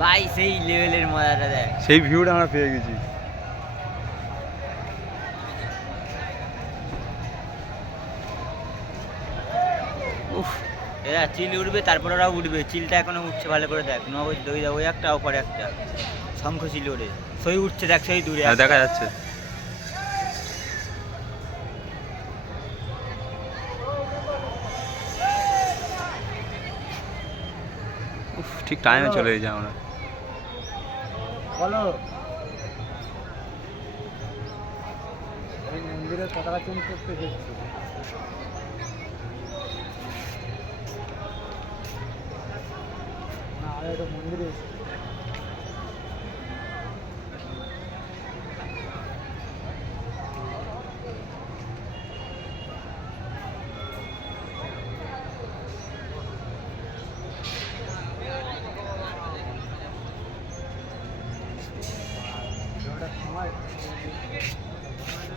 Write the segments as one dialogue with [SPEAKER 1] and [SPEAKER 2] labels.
[SPEAKER 1] ভাই সেই লেভেলের মজাটা দেখ।
[SPEAKER 2] সেই ভিউটা আমরা পেয়ে গেছি।
[SPEAKER 1] উফ এরা চিল উঠবে তারপর ওরা উঠবে চিলটা এখনও উঠছে ভালো করে দেখ। নবজ দই ওই একটা ওপরে একটা। শঙ্খ চিল ওড়ে। সই উঠছে দেখ সেই দূরে।
[SPEAKER 2] হ্যাঁ, দেখা যাচ্ছে। ঠিক টাইমে চলে যাই আমরা।
[SPEAKER 1] বলো।
[SPEAKER 3] মন্দিরের পতাকা চেঞ্জ করতে গেছি না আরে একটা মন্দিরে এসেছি ওটার সময়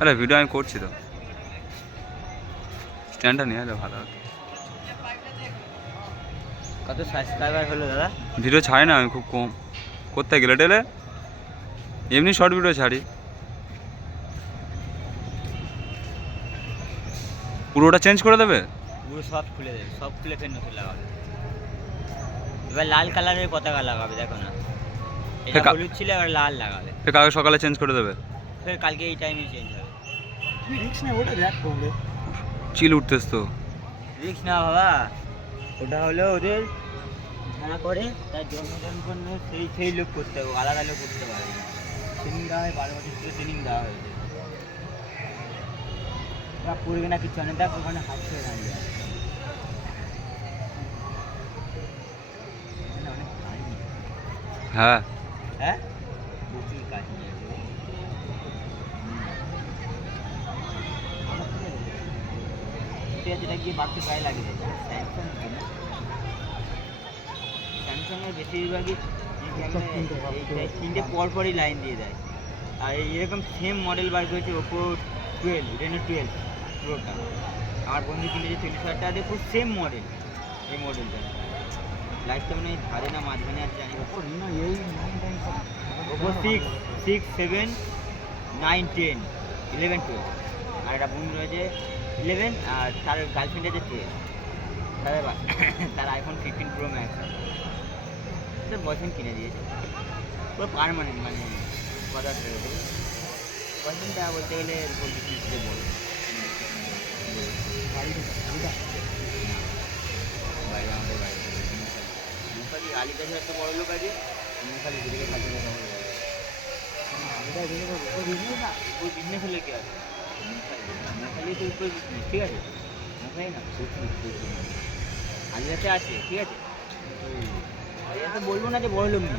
[SPEAKER 2] আরে ভিডিও আমি করছি তো। স্ট্যান্ডটা নিয়ে এলে ভালো হতো।
[SPEAKER 1] কত সাবস্ক্রাইবার হলো দাদা?
[SPEAKER 2] ভিডিও ছাড়ি না আমি খুব কম। করতে গেলে টেলে? এমনি শর্ট ভিডিও ছাড়ি। পুরোটা চেঞ্জ করে দেবে?
[SPEAKER 1] পুরো সব খুলে দেবে সব খুলে ফের নতুন লাগাবে। এবার লাল কালারের পতাকা লাগাবে দেখো না। এটা হলুদ ছিল এবার লাল লাগাবে।
[SPEAKER 2] ফের কালকে সকালে চেঞ্জ করে দেবে।
[SPEAKER 1] ফের কালকে এই টাইমে চেঞ্জ হবে।
[SPEAKER 3] তুই রিক্স নেই ওটা দেখ বলে
[SPEAKER 2] চিল উঠতেস তো।
[SPEAKER 1] রিক্স না বাবা। ওটা হলো ওদের যারা করে তার জন্মদিন জন্য সেই সেই লোক করতে হবে আলাদা লোক করতে পারে ট্রেনিং দেওয়া হয় বারো বছর ধরে ট্রেনিং দেওয়া হয়েছে ওরা পড়বে না কিছু অনেক দেখ ওখানে হাত ছেড়ে দাঁড়িয়ে।
[SPEAKER 2] হ্যাঁ।
[SPEAKER 1] হ্যাঁ প্রচুর কাজ নিয়ে আছে রে। হুম। আমার থেকে নেবে। এটা যেটা গিয়ে বাক্সে গায়ে দেবে স্যামসাং স্যামসাংয়ের বেশিরভাগই
[SPEAKER 3] তিনটে,
[SPEAKER 1] পরপরই লাইন দিয়ে দেয়। আর এই এরকম সেম মডেল বার করেছে ওপো টুয়েলভ রেনো টুয়েলভ প্রোটা আমার বন্ধু কিনেছে চল্লিশ হাজার টাকা দিয়ে সেম মডেল এই মডেলটা লাইটটা মানে ধারে না মাঝখানে আছে জানি Oppo six six seven nine ten eleven twelve আর একটা বন্ধু রয়েছে ইলেভেন আর তার গার্লফ্রেন্ড আছে টুয়েলভ তার তার আইফোন ফিফটিন প্রো ম্যাক্স তার বয়ফ্রেন্ড কিনে দিয়েছে। পুরো পারমানেন্ট মানে কথা বয়ফ্রেন্ডটা বলতে গেলে এরকম বিজনেসে বড়। বাইরে আমাদের বাইরে মুখালি আলী কাছে একটা বড় লোক আছে। মুখালি দিদিকে কাছে ওই বিজনেস হলে কি আছে? তো ঠিক আছে। মুখাই না আলিয়াতে আছে ঠিক আছে বলব না যে বড় লোক নেই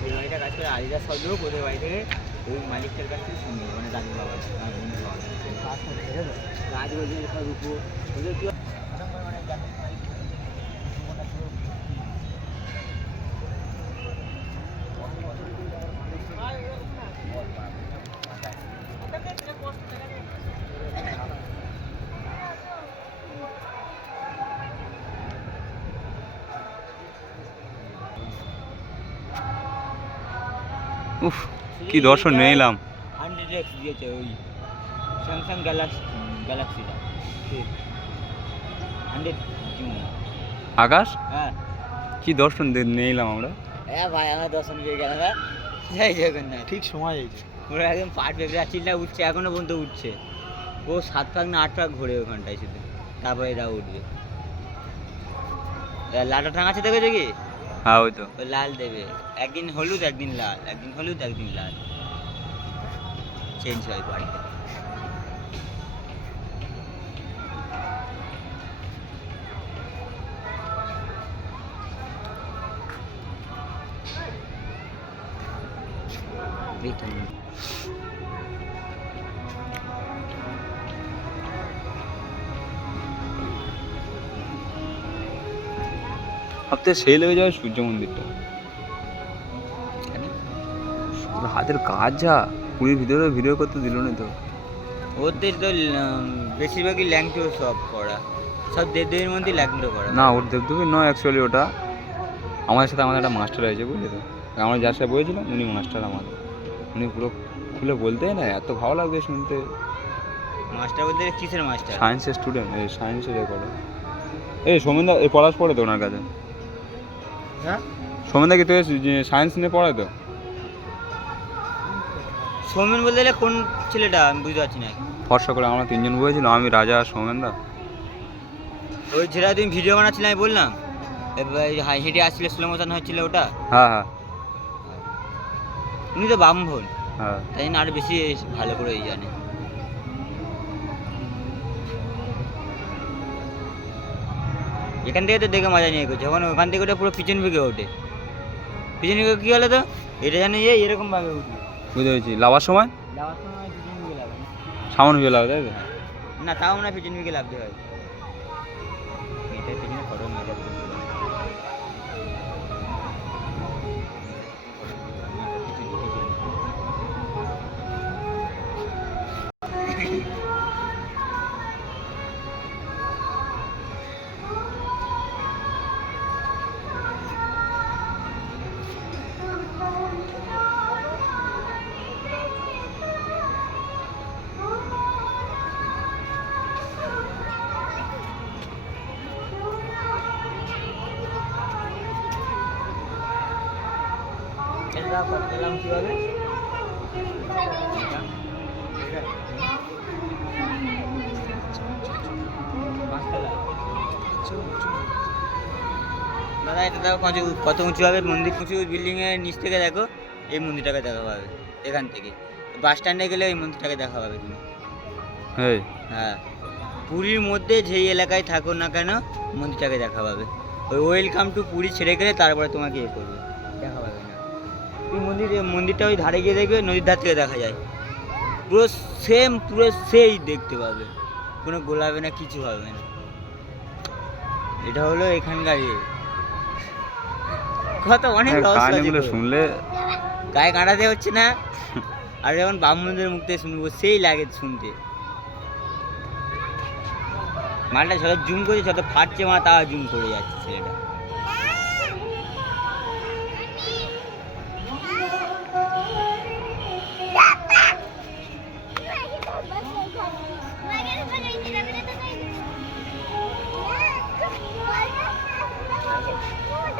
[SPEAKER 1] সেই বাড়িটা কাজ করে সব লোক ওদের বাড়ি থেকে ওই মালিকটার কাছ থেকে শুনি মানে দাদু বাবা
[SPEAKER 3] কাজ করে ছেড়ে দে
[SPEAKER 1] কাজ বলছে সব উপর ওদের কি
[SPEAKER 2] উফ কি দর্শন নিয়ে এলাম
[SPEAKER 1] হান্ড্রেড এক্স দিয়েছে ওই স্যামসাং গ্যালাক্সি গ্যালাক্সিটা হান্ড্রেড
[SPEAKER 2] আকাশ?
[SPEAKER 1] হ্যাঁ।
[SPEAKER 2] কি দর্শন নিয়ে এলাম আমরা?
[SPEAKER 1] হ্যাঁ ভাই আমার দর্শন পেয়ে গেলাম হ্যাঁ? জগন্নাথ
[SPEAKER 3] ঠিক সময় হয়েছে।
[SPEAKER 1] পুরো একদম চিল্লা উঠছে এখনও পর্যন্ত উঠছে। ও সাত পাক না আট পাক ঘোরে ওখানটায় শুধু। তারপরে এরা উঠবে। লালটা টাঙাচ্ছে দেখেছ কি?
[SPEAKER 2] হ্যাঁ
[SPEAKER 1] লাল দেবে। একদিন হলুদ একদিন লাল। একদিন হলুদ একদিন লাল। চেঞ্জ হয় বাড়িতে।
[SPEAKER 2] সবথেকে সেই লেগে যাবে সূর্য মন্দিরটা হাতের কাজ যা পুরীর ভিতরে ভিডিও করতে দিল না তো।
[SPEAKER 1] ওদের তো বেশিরভাগই ল্যাংটো সব করা। সব দেবদেবীর মধ্যে ল্যান্ড করা।
[SPEAKER 2] না ওর দেবদেবী নয় অ্যাকচুয়ালি ওটা। আমাদের সাথে আমাদের একটা মাস্টার হয়েছে বুঝলি তো? আমরা যার সাথে বলেছিলাম উনি মাস্টার আমাদের। উনি পুরো খুলে বলতে না এত ভালো লাগবে শুনতে।
[SPEAKER 1] মাস্টার বলতে কিসের মাস্টার?
[SPEAKER 2] সায়েন্সের স্টুডেন্ট এই সায়েন্সের এ করে। এই সোমেনদা এই পড়াশ পড়ে তো ওনার কাছে।
[SPEAKER 3] হ্যাঁ?
[SPEAKER 2] সোমেনদা কি তুই সায়েন্স নিয়ে পড়ায় তো?
[SPEAKER 1] সৌমেন বলতে গেলে কোন ছেলেটা? আমি বুঝতে পারছি না।
[SPEAKER 2] ফর্সা করে আমরা তিনজন বলেছিলাম আমি রাজা আর সোমেনদা
[SPEAKER 1] ওই ছেলেটা তুমি ভিডিও বানাচ্ছিলে আমি বললাম। এবার হেঁটে আসছিল স্লো মোশন হচ্ছিল ওটা।
[SPEAKER 2] হ্যাঁ হ্যাঁ।
[SPEAKER 1] উনি তো ব্রাহ্মণ।
[SPEAKER 2] হ্যাঁ।
[SPEAKER 1] তাই জন্য আরও বেশি ভালো করে জানে। এখান থেকে তো দেখে মজা নিয়ে করছে যখন ওখান থেকে ওটা পুরো পিছন ফিকে ওঠে। পিছন ফিকে কী হলো তো এটা জানি যে এরকম ভাবে উঠবে
[SPEAKER 2] বুঝতে পেরেছি। লাভার সময়?
[SPEAKER 1] লাভার সময় পিছন ফিকে লাগবে
[SPEAKER 2] সামান ফিকে লাগবে তাই তো?
[SPEAKER 1] না তাও না পিছন দিকে লাগতে হয়। এটা করলাম কীভাবে? দাদা এটা দেখো কত কত উঁচু হবে মন্দির? উঁচু বিল্ডিং এর নিচ থেকে দেখো এই মন্দিরটাকে দেখা পাবে এখান থেকে। বাস স্ট্যান্ডে গেলে এই মন্দিরটাকে দেখা পাবে তুমি। হ্যাঁ। পুরীর মধ্যে যেই এলাকায় থাকো না কেন মন্দিরটাকে দেখা পাবে ওই ওয়েলকাম টু পুরী ছেড়ে গেলে তারপরে তোমাকে ইয়ে করবে। দেখা পাবে না। তুমি মন্দির মন্দিরটা ওই ধারে গিয়ে দেখবে নদীর ধার থেকে দেখা যায়। পুরো সেম পুরো সেই দেখতে পাবে। কোনো গোলাবে না কিছু হবে না। এটা হলো এখানকার ইয়ে। কত অনেক গো।
[SPEAKER 2] শুনলে
[SPEAKER 1] গায়ে কাঁটাতে হচ্ছে না। আর যখন ব্রাহ্মণদের মুখ থেকে শুনব সেই লাগে শুনতে। মালটা যত জুম করছে যত ফাটছে মা তা জুম করে যাচ্ছে ছেলেটা।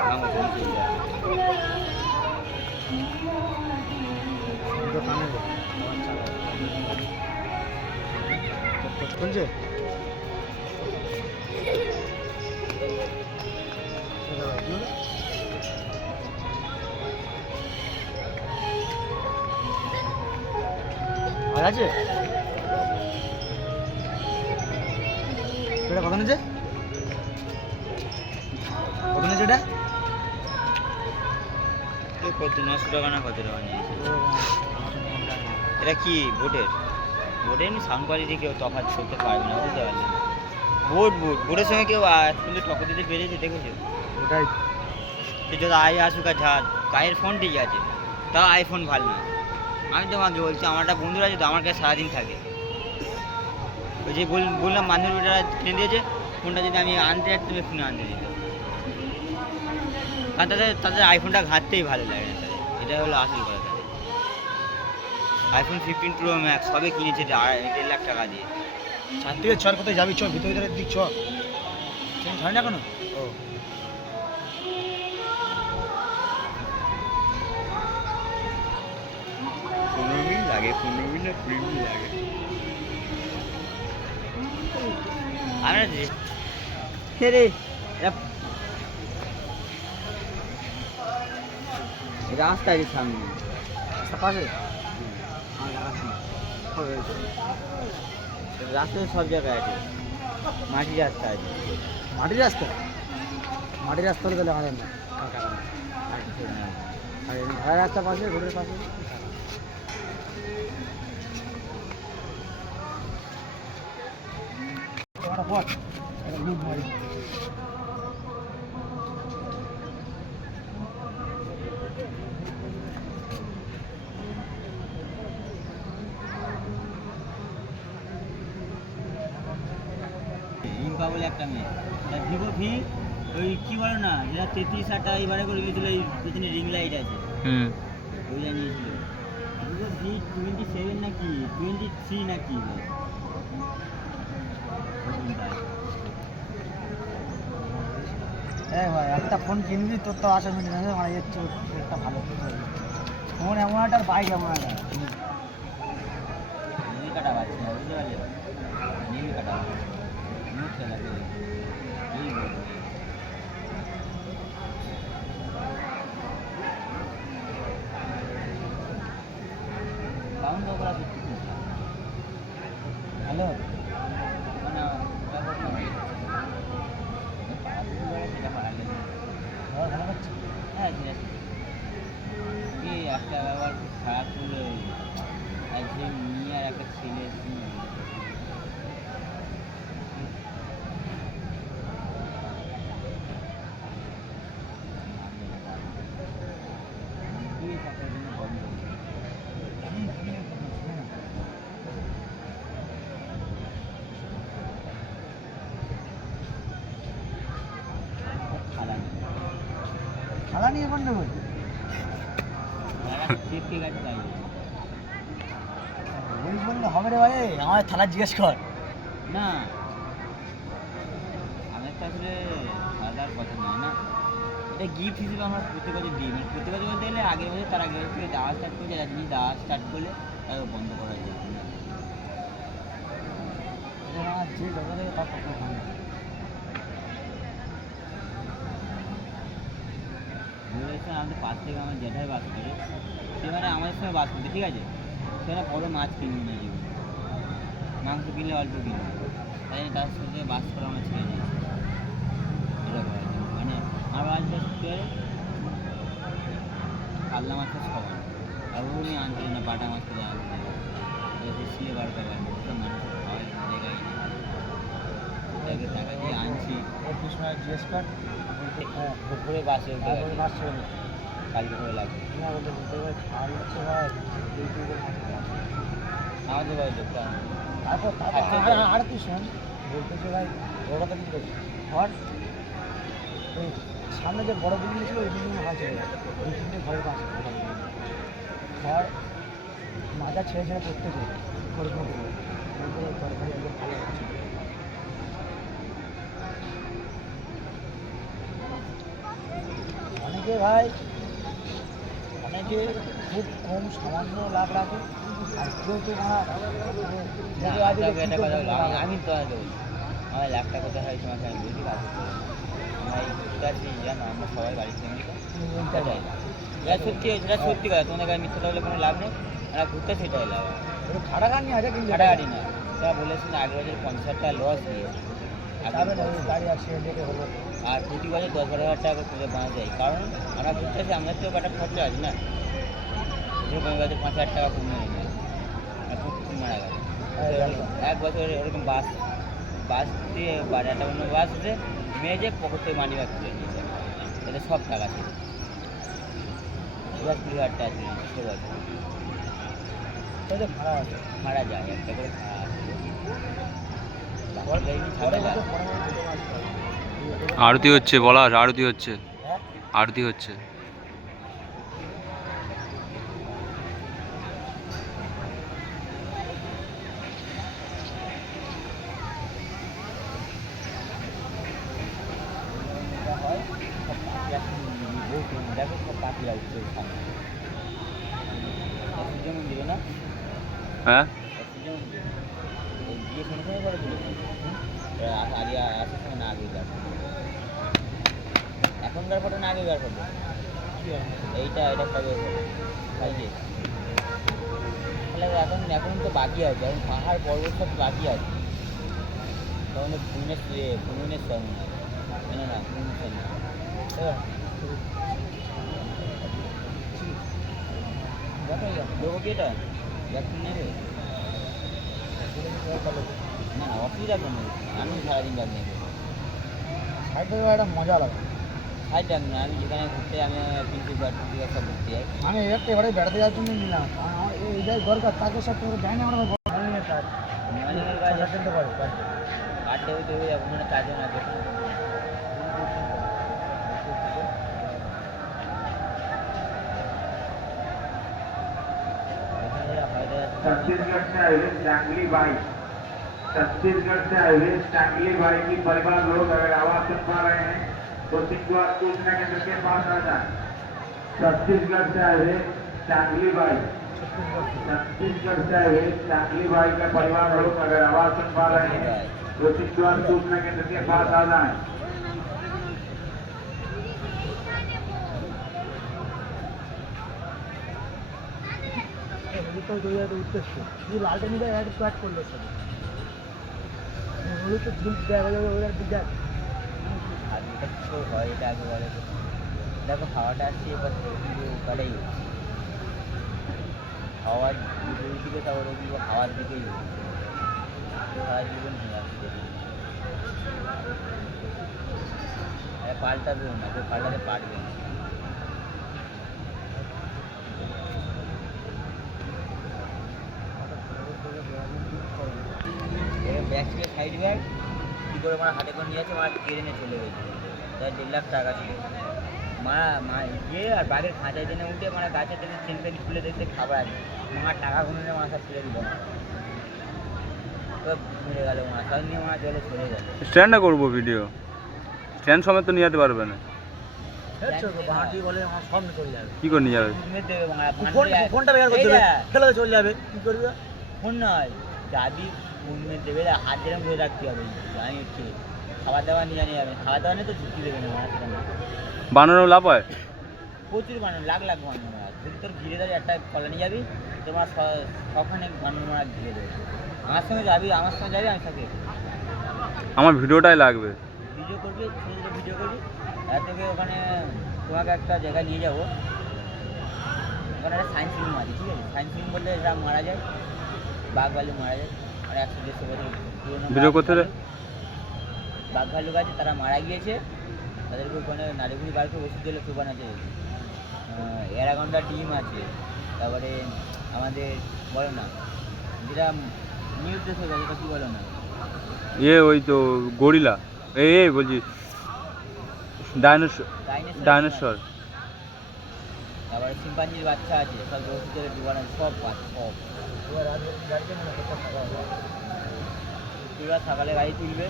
[SPEAKER 1] আমার জুম করে যাচ্ছে।
[SPEAKER 3] দুটো কানে দে শুনছে আর আছে এটা
[SPEAKER 1] টাকা না কত টাকা নিয়েছে এটা কি বোটের বোটে এমনি সাউন্ড কোয়ালিটি কেউ তফাৎ করতে পারবে না বুঝতে পারলেন বোট বোট বোটের সঙ্গে কেউ কিন্তু টক্কর দিতে পেরেছে দেখেছ?
[SPEAKER 3] ওটাই।
[SPEAKER 1] যদি আই আসুক আর ঝাড় গায়ের ফোন ঠিক আছে তাও আইফোন ভালো না। আমি তোমাকে বলছি আমার একটা বন্ধুরা আছে তো আমার কাছে সারাদিন থাকে। ওই যে বল- বললাম বান্ধবীটা কিনে দিয়েছে ফোনটা যদি আমি আনতে যাচ্ছি তুমি ফোনে আনতে দিত কারণ তাদের তাদের আইফোনটা ঘাটতেই ভালো লাগে এটা হলো আসল কথা। আইফোন ফিফটিন প্রো ম্যাক্স সবে কিনেছে দেড় লাখ টাকা দিয়ে।
[SPEAKER 3] চার দিকে চর কোথায় যাবি? চ ভিতরে ভিতরে দিক চ হয় না কেন ও।
[SPEAKER 1] পনেরো মিনিট লাগে পনেরো মিনিট না কুড়ি মিনিট লাগে। আমরা রে। এরা- রাস্তা আছে সামনে
[SPEAKER 3] রাস্তা পাশে
[SPEAKER 1] রাস্তা সব জায়গায় আছে। মাটি রাস্তা আছে।
[SPEAKER 3] মাটির রাস্তা? মাটির রাস্তা হলে তাহলে আমাদের না।
[SPEAKER 1] হ্যাঁ।
[SPEAKER 3] আর ভাড়া রাস্তা পাশে রোডের পাশে? ফটাফট লুট মারি
[SPEAKER 1] ইনকাম বলে একটা মেয়ে। ভিভো ভি ওই কি বলে না যেটা তেত্রিশ হাজার টাকা এবারে করে দিয়েছিল এই পিছনে রিং লাইট আছে।
[SPEAKER 2] হুম।
[SPEAKER 1] ওইটা নিয়েছিল। ভিভো ভি টোয়েন্টি সেভেন নাকি টোয়েন্টি থ্রি নাকি?
[SPEAKER 3] হ্যাঁ ভাই একটা ফোন কিনবি তোর তো আশা মিটে যাবে মানে এর চোখ একটা ভালো ফোন এমন একটা বাইক এমন একটা।
[SPEAKER 1] কাটা পাচ্ছি না বুঝতে পারলে? মুখ খেলা করে এই বলব। সাউন্ড ওগুলো সত্যি শুনছি।
[SPEAKER 3] হ্যালো
[SPEAKER 1] মানে ওটা করতাম না। পাড়া থেকে বলে সেটা পাড়ার লেগে।
[SPEAKER 3] ভালো ভালো করছি
[SPEAKER 1] হ্যাঁ ঠিক আছে কি একটা ব্যবহার খুব খারাপ করল আর যে মেয়ে আর একটা ছেলে শুনে খারাপ
[SPEAKER 3] খেলা নিয়ে কোন
[SPEAKER 1] তাই
[SPEAKER 3] ওই বললে হবে রে ভাই আমার থালা জিজ্ঞেস কর।
[SPEAKER 1] না। আমার তো আসলে খাওয়ার কথা নয় না। এটা গিফট হিসেবে আমরা বছর দিই। মানে প্রত্যেক বছর বলতে গেলে আগের বছর তার আগের বছর থেকে দেওয়া স্টার্ট করে যারা জিনিস দেওয়া স্টার্ট করলে তাকে বন্ধ করা যায়।
[SPEAKER 3] আমার যে দরকার তার কত
[SPEAKER 1] আমাদের পাশ থেকে আমার জ্যাঠাই বাস করে, সেখানে আমাদের সঙ্গে বাস করতে, ঠিক আছে? সেখানে বড় মাছ কিনবো না জীবনে মাংস কিনলে অল্প কিনবো তাই জন্য তার সাথে বাস করে আমরা ছেড়ে দিয়েছি। এরকম। মানে আমার বাসটা সত্যি কাতলা মাছটা সমান আর উনি আনছিলেন না বাটা মাছ করে আনছিলেন শিলে বার করে সব মানুষের খাওয়ার জায়গায় টাকা দিয়ে আনছি।
[SPEAKER 3] জিজ্ঞেস কর।
[SPEAKER 1] দুপুরে বাসে
[SPEAKER 3] মাছ ছেড়ে
[SPEAKER 1] কালকে করে লাগবে
[SPEAKER 3] না খাওয়া হচ্ছে ভাই
[SPEAKER 1] আমাদের
[SPEAKER 3] তারপর
[SPEAKER 1] আচ্ছা,
[SPEAKER 3] আর শোন? বলতেছে ভাই ওটা কি করছি? ঘর সামনে যে বড় বিল্ডিং ছিল ওই বিল্ডিং ভাঙা ছিল। ওই তিনটে ঘরের পাশে ঘর। মাথা ছেড়ে ছেড়ে পড়তেছে। পরিষ্কার করে তরকারি একদম ভালো হচ্ছে। ভাই। অনেকে খুব কম সামান্য লাভ রাখে। আর কেউ তো
[SPEAKER 1] আমি আমি তো আমার লাখ টাকা কোথায় হয় তোমাকে আমি বলছি কাজ জানো আমরা সবাই বাড়ির ফ্যামিলি এটা সত্যি এটা সত্যি কথা তোমাদের কাছে মিথ্যা বলে কোনো লাভ নেই। আমরা ঘুরতে সেটাই লাভ।
[SPEAKER 3] খাটাখানি আছে কিন্তু
[SPEAKER 1] কাটাকাটি না। তারা বলেছেন আগের বছর পঞ্চাশ টাকা লস দিয়ে আর প্রতি বছর দশ বারো হাজার টাকা করে বানা যায় কারণ আমরা ঘুরতে আসি আমাদের তো একটা খরচা আছে না। বছর পাঁচ হাজার টাকা কমে নেই এখন মারা গেল
[SPEAKER 3] হ্যাঁ,
[SPEAKER 1] এক বছর ওরকম বাস বাস দিয়ে বাড়ি একটা অন্য বাস দিয়ে মেয়ে যে পকেট থেকে মানি ব্যাগ তুলে নিয়েছে এতে সব টাকা ছিল। দশ কুড়ি হাজার টাকা নিয়েছে সে বছর।
[SPEAKER 3] ভাড়া আছে।
[SPEAKER 1] মারা যায় একটা করে ভাড়া আছে।
[SPEAKER 2] আরতি হচ্ছে বলা আরতি হচ্ছে। আরতি হচ্ছে।
[SPEAKER 1] হয়? দেখো আগে আসার সময় না আগে যাবে। এখনকার ফটো না আগেকার ফটো এইটা, এটা কবে সাইজে তাহলে এখন এখন তো বাকি আছে, এখন পাহাড় পর্বত সব বাকি আছে। তখন ভুবনেশ্বর ভুবনেশ্বর মনে হয় না না।
[SPEAKER 3] দেখাই যাবে।
[SPEAKER 1] দেবো কি এটা ভ্যাকসিন নেবে? না না অসুবিধা কোনো নেই। আমি সারাদিন ব্যাগ নেবো
[SPEAKER 3] সাইড থেকে একটা মজা লাগে
[SPEAKER 1] সাইড ব্যাগ না আমি যেখানে ঘুরতে আমি পিন্টু বার পিন্টু বার সব ঘুরতে যাই
[SPEAKER 3] আমি একটা এবারে বেড়াতে যাওয়ার জন্য নিলাম কারণ আমার এই এটাই দরকার তাকে সব করে দেয় না আমরা বড় নিয়ে কাজ
[SPEAKER 1] মর্নিংয়ের
[SPEAKER 3] ছটা
[SPEAKER 1] কাজ
[SPEAKER 3] কিনতে পারি
[SPEAKER 1] কাজ চারটে হয়ে তৈরি যাবো মানে চারজন আছে এখানে হয়তো
[SPEAKER 4] छत्तीसगढ़ से आए हुए चांगली बाई छत्तीसगढ़ से आए हुए चांगली बाई की परिवार लोग अगर आवाज सुन पा रहे हैं तो सिंधुआ सूचना केंद्र के पास आ जाए छत्तीसगढ़ से आए हुए चांगली बाई छत्तीसगढ़ से आए हुए चांगली बाई का परिवार लोग अगर आवाज सुन पा रहे हैं तो सिंधुआ सूचना केंद्र के पास आ जाए
[SPEAKER 3] হলুদটাও তৈরি একটা উদ্দেশ্য শুধু লালটা নিয়ে অ্যাড অ্যাড করলো সাথে
[SPEAKER 1] এটা আগে বলে। দেখো, হাওয়াটা আসছে এবার কিন্তু হাওয়ার বিপরীত দিকে তা ওরা কিন্তু হাওয়ার দিকেই সারা জীবন হয়ে আসছে। পাল্টাবেও না, কেউ পাল্টাতে পারবে না ব্যাগ ছিল সাইড ব্যাগ কী করে আমার হাতে করে নিয়ে যাচ্ছে আমার কেড়ে নিয়ে চলে গেছে। তাই দেড় লাখ টাকা ছিল। মা মা গিয়ে আর বাঘের খাঁচায় টেনে উঠে মানে গাছের টেনে চেন পেন খুলে দেখতে খাবার আছে মার টাকা গুনে মাথা ফেলে দিল। তো মেরে গেল মাথা নিয়ে মার জলে চলে গেল।
[SPEAKER 2] স্ট্যান্ডে করব ভিডিও স্ট্যান্ড সমেত তো নিয়ে যেতে পারবে না।
[SPEAKER 3] বাঁটি বলে আমার সামনে চলে যাবে।
[SPEAKER 2] কী করে নিয়ে যাবে?
[SPEAKER 1] মেরে
[SPEAKER 3] ফোনটা বের করতে চলে যাবে। কি করবে?
[SPEAKER 1] ফোন নয়। যাবি মেরে দেবে হাত যেরকম ধরে রাখতে হবে। জানি হচ্ছে খাবার দাবার নিয়ে জানি যাবে খাবার দাবার নিয়ে তো ঝুঁকি দেবে না মারা না
[SPEAKER 2] বানানো লাভ হয়?
[SPEAKER 1] প্রচুর বানানো লাখ লাখ বানানো মাছ যদি তোর ঘিরে দেয় একটা কলা নিয়ে যাবি তোমার সখানে বানানো মাছ ঘিরে দেবে আমার সঙ্গে যাবি আমার সঙ্গে যাবি আমি সাথে
[SPEAKER 2] আমার ভিডিওটাই লাগবে।
[SPEAKER 1] ভিডিও করবি ছোটো ছোটো ভিডিও করবি। আর তোকে ওখানে তোমাকে একটা জায়গায় নিয়ে যাব। ওখানে একটা সায়েন্স ফিল্ম আছে ঠিক আছে? সায়েন্স ফিল্ম বলতে যা মারা যায় বাঘ ভালুক মারা যায়। মানে একশো দেড়শো বছর পুরোনো
[SPEAKER 2] ভিডিও
[SPEAKER 1] বাঘ। ভালুক। আছে তারা মারা গিয়েছে। তাদেরকে ওখানে নারীগুলি পার্কে ওষুধ দিলে সুপান আছে। অ্যারাগন্ডা ডিম আছে। তারপরে আমাদের বলো না যেটা নিউজ দেশে গেছে ওটা কী বলো না?
[SPEAKER 2] এ ওই তো গরিলা। এই এই বলছি। ডাইনোসর।
[SPEAKER 1] ডাইনোসর। তারপরে সিম্পাঞ্জির বাচ্চা আছে সব ওষুধ দিলে ডুবানো সব। সব
[SPEAKER 3] এবার
[SPEAKER 1] সকালে গাড়ি তুলবে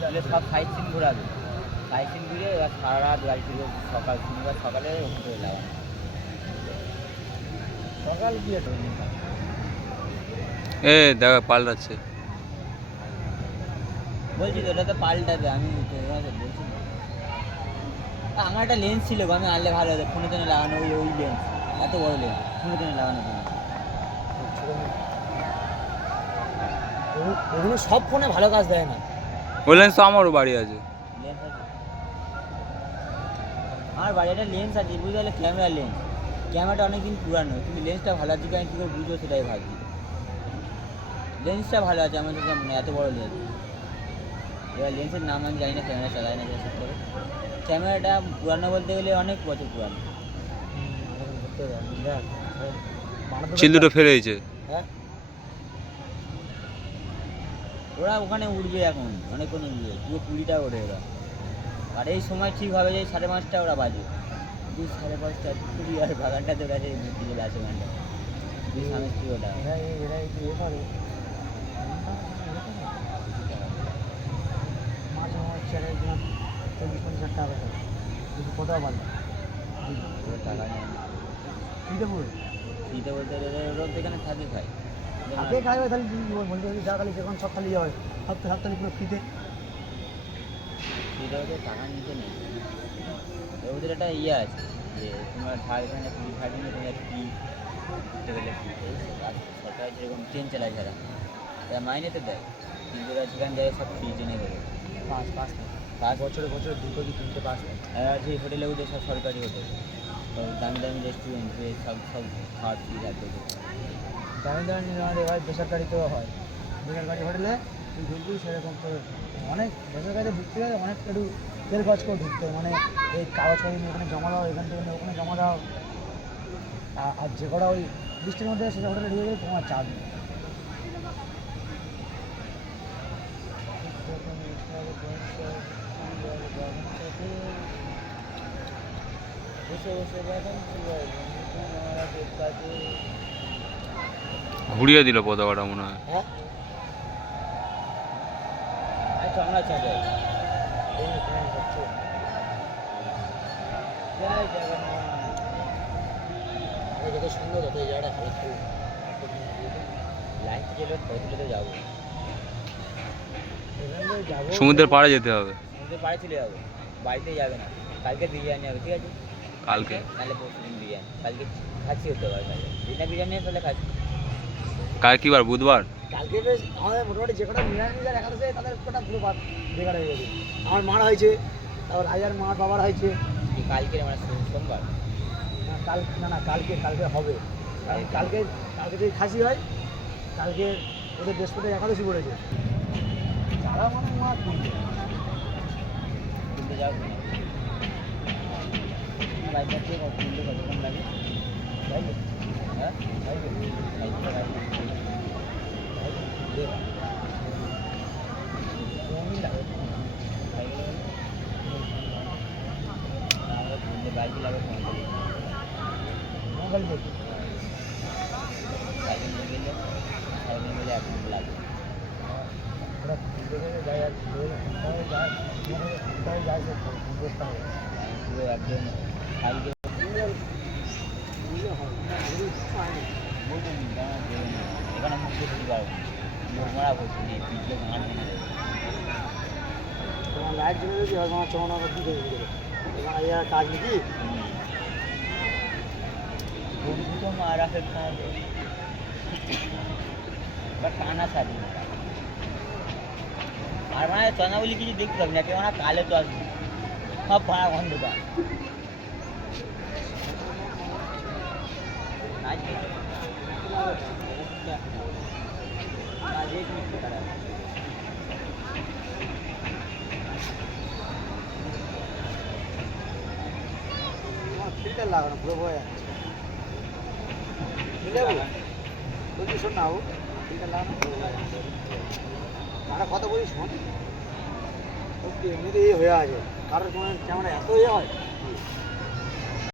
[SPEAKER 1] তুলে সব সাইড সিন ঘোরাবে। সাইড সিন ঘুরে এবার সারা রাত গাড়ি তুলবে সকাল শনিবার সকালে ওষুধ লাগানো
[SPEAKER 3] সকাল আছে
[SPEAKER 2] এ দেখা পাল্টাচ্ছে।
[SPEAKER 1] বলছি তো ওটা তো পাল্টাবে আমি তোমাকে বলছি আমার একটা লেন্স ছিল আমি আনলে ভালো হতো ফোনে জন্য লাগানো ওই ওই লেন্স এত বড় লেন্স ফোনে জন্য লাগানো তুমি
[SPEAKER 3] ওগুলো- সব ফোনে ভালো কাজ দেয় না।
[SPEAKER 2] ওই লেন্স তো আমারও বাড়ি আছে।
[SPEAKER 1] আমার বাড়ি একটা লেন্স আছে বুঝতে পারলে ক্যামেরা লেন্স ক্যামেরাটা অনেকদিন পুরানো কিন্তু লেন্সটা ভালো আছে কিনা কী করে বুঝব সেটাই ভাবছি। লেন্সটা ভালো আছে আমার কাছে মনে এত বড় লেন্স এবার লেন্সের নাম আমি জানি না ক্যামেরা চালাই না যেসব করে। ক্যামেরাটা পুরানো বলতে গেলে অনেক বছর পুরানো।
[SPEAKER 2] চিল দুটো ফেলেছে
[SPEAKER 3] হ্যাঁ?
[SPEAKER 1] ওরা ওখানে উঠবে এখন অনেকক্ষণ উঠবে পুরো কুড়িটা ওঠে ওরা। আর এই সময় ঠিক হবে যে সাড়ে পাঁচটা ওরা বাজে। দুই সাড়ে পাঁচটা কুড়ি আর বাগানটা তো গেছে চলে আসে গানটা স্বামী স্ত্রী ওটা।
[SPEAKER 3] ছেড়ে দিলাম চল্লিশ পঞ্চাশ টাকা কিন্তু কোথাও
[SPEAKER 1] ওরা টাকা নেয় না
[SPEAKER 3] দিতে পুরো
[SPEAKER 1] দিতে বলতে গেলে রোদ এখানে থাকে খায়।
[SPEAKER 3] আগে খাইবে তাহলে বলতে পারি যা খালি যখন সব খালি যাবে সপ্তাহে সপ্তাহে পুরো ফ্রিতে।
[SPEAKER 1] সেটা ওদের টাকা নিতে নেই। ওদের একটা ইয়ে আছে যে তোমার কুড়ি ঢাক নিয়ে তোমার ফ্রি দিতে গেলে আছে। সরকার যেরকম ট্রেন চালায় যারা তারা মাইনে তো দেয়। কিন্তু ওরা যেখানে যায় সব ফ্রি ট্রেনে দেবে
[SPEAKER 3] পাঁচ পাঁচ
[SPEAKER 1] পাঁচ
[SPEAKER 3] বছরে বছরে দুটো কি তিনটে পাঁচ
[SPEAKER 1] আর যে হোটেলে উঠে সব সরকারি হোটেল। দামি দামি রেস্টুরেন্ট সব সব খাওয়ার ফ্রি থাকবে
[SPEAKER 3] দামি দামি আমাদের হয় বেসরকারিতেও হয়। বেসরকারি হোটেলে তুই ঢুকবি সেরকম তো অনেক বেসরকারিতে ঢুকতে গেলে অনেক একটু তেল খরচ করে ঢুকতে হয়। মানে এই কাগজপত্র নিয়ে ওখানে জমা দাও এখান থেকে ওখানে জমা দাও। আর যে কটা ওই লিস্টের মধ্যে সেটা হোটেলে ঢুকে গেলে তোমার চার্জ নেই বসে বসে দেখেন কি হয় বন্ধুরা পেট কাটে
[SPEAKER 2] ঘুরিয়ে দিল পতাকাটা মনে হয়
[SPEAKER 3] হ্যাঁ
[SPEAKER 1] আচ্ছা আমরা চাই
[SPEAKER 3] এই প্ল্যান হচ্ছে জয় জগন্নাথ আরে যত সুন্দর তত এই জায়গাটা ভালো থাকবে
[SPEAKER 1] লাইট চলে ফটো তুলে যাব।
[SPEAKER 3] এখানে যাব
[SPEAKER 2] সমুদ্রের পাড়ে যেতে হবে।
[SPEAKER 1] সমুদ্রের পাড়ে চলে যাব। বাড়িতে যাবে না। কালকে বিরিয়ানি হবে ঠিক আছে?
[SPEAKER 2] কালকে।
[SPEAKER 1] নাহলে পরশু বিরিয়ানি। কালকে খাচ্ছি হতে পারে তাহলে। যেটা বিরিয়ানি তাহলে খাচ্ছি।
[SPEAKER 2] কাল কি বার? বুধবার?
[SPEAKER 3] কালকে বেশ আমাদের মোটামুটি যে কটা নিরামিষার একাদশে তাদের কটা পুরো বাদ বেকার হয়ে গেছে। আমার মার হয়েছে তারপর রাজার মার বাবার হয়েছে।
[SPEAKER 1] কালকে মানে সোমবার?
[SPEAKER 3] না, কাল না না কালকে কালকে হবে। কারণ কালকে। কালকে যদি খাসি হয় কালকে ওদের বৃহস্পতি একাদশী পড়েছে। তারা মানে মা
[SPEAKER 1] কিনতে যাব বাইক থেকে কিনতে কতক্ষণ লাগে
[SPEAKER 3] তাই তো?
[SPEAKER 1] হ্যাঁ
[SPEAKER 3] তাই তো?
[SPEAKER 1] বাইক থেকে বাইক
[SPEAKER 3] তাই তো? দে না। রঙিন লাগে।
[SPEAKER 1] বাইকে লাগে ফোন করি
[SPEAKER 3] মোবাইল দেখি।
[SPEAKER 1] সাইকেল নিয়ে গেলে সাইকেল মিলে এক মিনিট লাগে
[SPEAKER 3] ওরা ঘুরতে গেলে যায় আর ঘুরে কোথায় যায় মানে কোথায় যায় সে ফোন করতে হবে।
[SPEAKER 1] পুরো একদম সাইকেল
[SPEAKER 3] বুঝলে হয় না, ওগুলো কিছু হয় না।
[SPEAKER 1] বলতে নি, দাঁড়া, দেবে না। এখানে মুখ দিয়ে দিতে পারব না। লোক মারা বলছি নেই পিছলে গাঁট ভেঙে দেবে
[SPEAKER 3] তোমার লাইট জ্বলে যদি হয় তোমার চমন আবার কী করে দিতে তোমার এই আর কাজ নাকি
[SPEAKER 1] বন্ধু তো মারা ফের খাওয়াবে বা টানা সারি আর মানে চনা বলি কিছু দেখতে হবে না কেউ না কালে তো আসবে সব পাড়া অন্ধকার নাচ দেখতে নাচ দেখতে তারা
[SPEAKER 3] ফিল্টার লাগানো, পুরো ভয় আছে বলছি, শোন না ফিল্টার লাগানো পুরো ভয় আছে তারা কথা বলি শোন এমনিতে এই হয়ে আছে। কারোর কোনো এত ইয়ে হয়